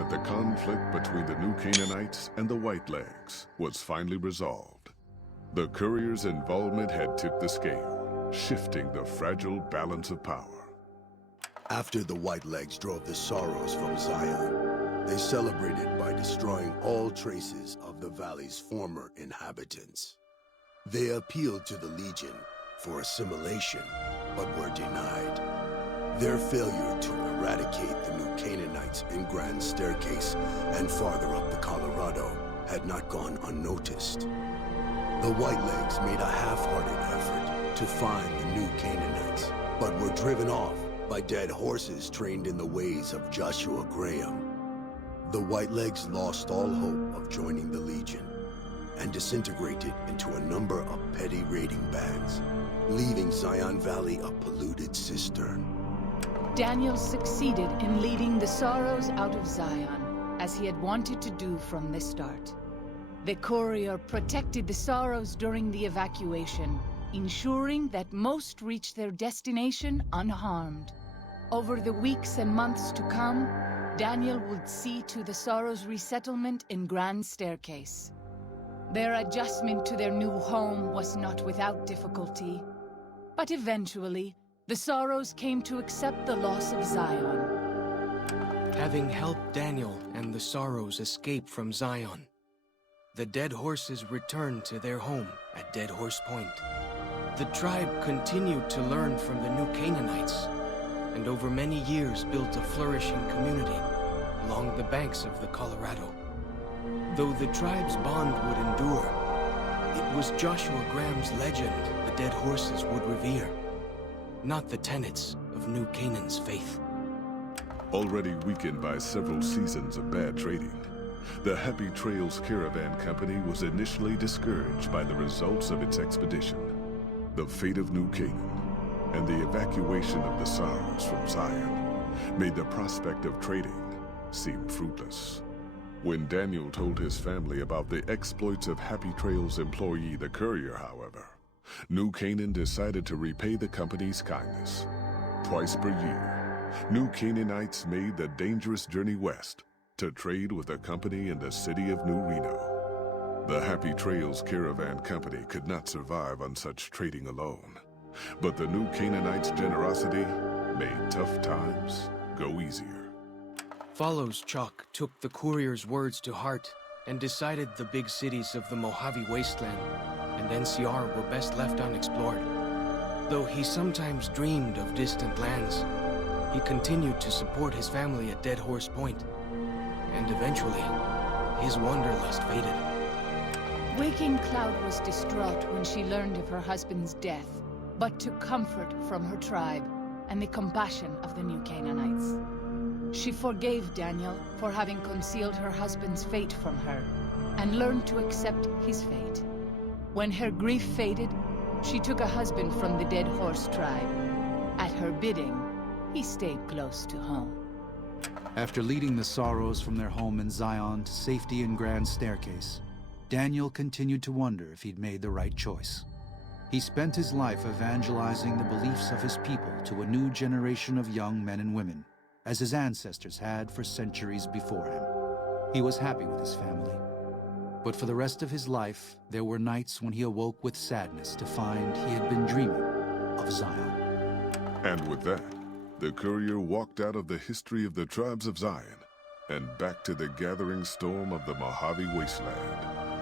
that the conflict between the New Canaanites and the Whitelegs was finally resolved. The courier's involvement had tipped the scale, shifting the fragile balance of power. After the Whitelegs drove the sorrows from Zion, they celebrated by destroying all traces of the valley's former inhabitants. They appealed to the Legion for assimilation, but were denied. Their failure to eradicate the New Canaanites in Grand Staircase and farther up the Colorado had not gone unnoticed. The Whitelegs made a half-hearted effort to find the New Canaanites, but were driven off by dead horses trained in the ways of Joshua Graham. The Whitelegs lost all hope of joining the Legion and disintegrated into a number of petty raiding bands, leaving Zion Valley a polluted cistern. Daniel succeeded in leading the sorrows out of Zion, as he had wanted to do from the start. The courier protected the sorrows during the evacuation, ensuring that most reached their destination unharmed. Over the weeks and months to come, Daniel would see to the sorrows' resettlement in Grand Staircase. Their adjustment to their new home was not without difficulty, but eventually, the sorrows came to accept the loss of Zion. Having helped Daniel and the sorrows escape from Zion, the dead horses returned to their home at Dead Horse Point. The tribe continued to learn from the New Canaanites, and over many years built a flourishing community along the banks of the Colorado. Though the tribe's bond would endure, it was Joshua Graham's legend the dead horses would revere, not the tenets of New Canaan's faith. Already weakened by several seasons of bad trading, the Happy Trails Caravan Company was initially discouraged by the results of its expedition, the fate of New Canaan, and the evacuation of the sorrows from Zion made the prospect of trading seem fruitless. When Daniel told his family about the exploits of Happy Trails employee the courier, however, New Canaan decided to repay the company's kindness. Twice per year, New Canaanites made the dangerous journey west to trade with a company in the city of New Reno. The Happy Trails Caravan Company could not survive on such trading alone, but the New Canaanites' generosity made tough times go easier. Follows Chalk took the courier's words to heart and decided the big cities of the Mojave Wasteland and NCR were best left unexplored. Though he sometimes dreamed of distant lands, he continued to support his family at Dead Horse Point, and eventually, his wanderlust faded. Waking Cloud was distraught when she learned of her husband's death, but took comfort from her tribe and the compassion of the New Canaanites. She forgave Daniel for having concealed her husband's fate from her, and learned to accept his fate. When her grief faded, she took a husband from the Dead Horse tribe. At her bidding, he stayed close to home. After leading the sorrows from their home in Zion to safety in Grand Staircase, Daniel continued to wonder if he'd made the right choice. He spent his life evangelizing the beliefs of his people to a new generation of young men and women, as his ancestors had for centuries before him. He was happy with his family. But for the rest of his life, there were nights when he awoke with sadness to find he had been dreaming of Zion. And with that, the courier walked out of the history of the tribes of Zion and back to the gathering storm of the Mojave Wasteland.